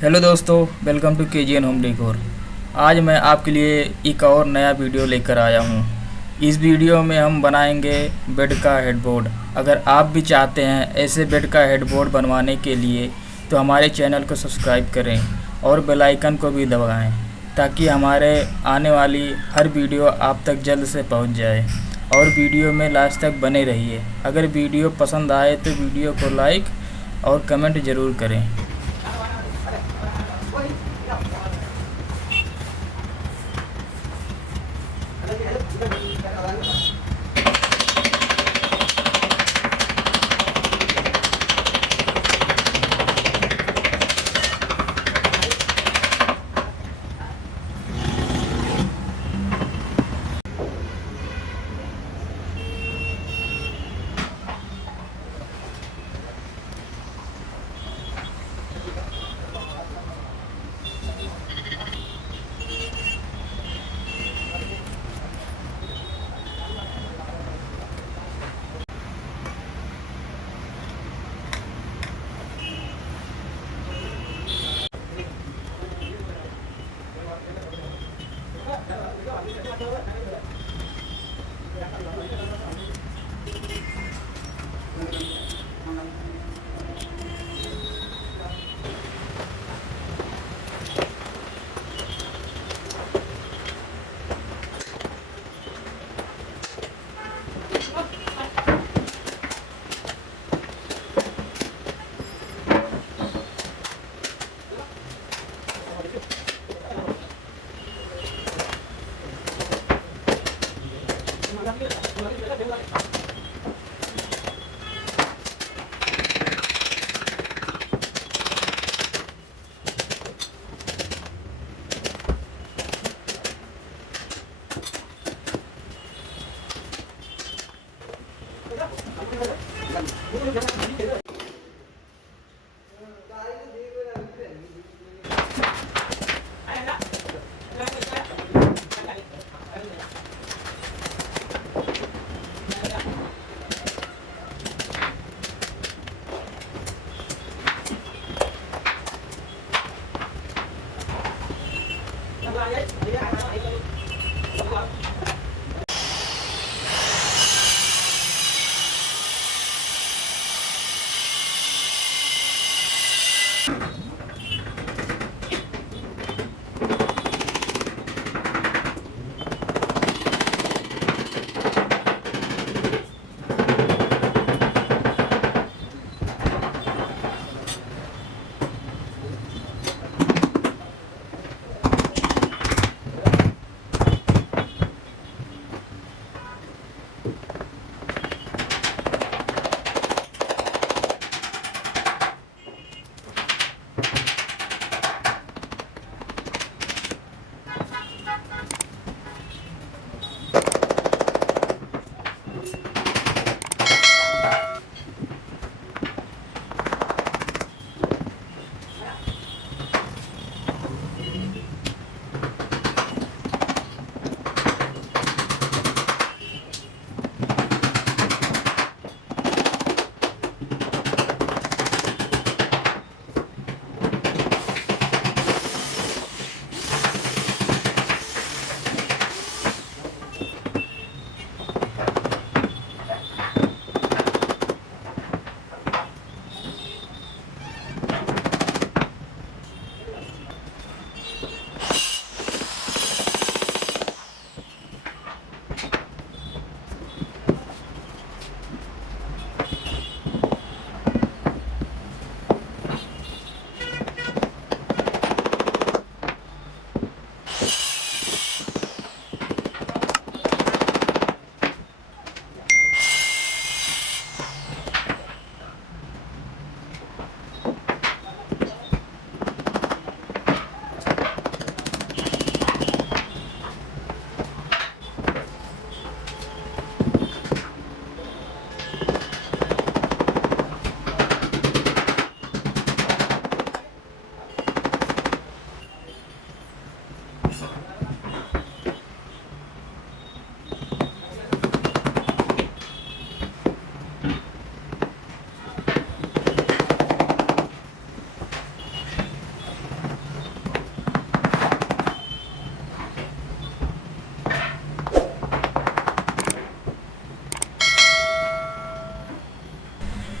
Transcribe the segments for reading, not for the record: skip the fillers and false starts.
हेलो दोस्तों, welcome to KGN home decor. आज मैं आपके लिए एक और नया वीडियो लेकर आया हूँ। इस वीडियो में हम बनाएंगे बेड का हेडबोर्ड। अगर आप भी चाहते हैं ऐसे बेड का हेडबोर्ड बनवाने के लिए तो हमारे चैनल को सब्सक्राइब करें और बेल आइकन को भी दबाएं ताकि हमारे आने वाली हर वीडियो आप तक जल्द से पहुँच जाए। और वीडियो में लास्ट तक बने रहिए। अगर वीडियो पसंद आए तो वीडियो को लाइक और कमेंट ज़रूर करें।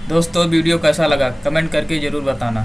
दोस्तों वीडियो कैसा लगा कमेंट करके ज़रूर बताना।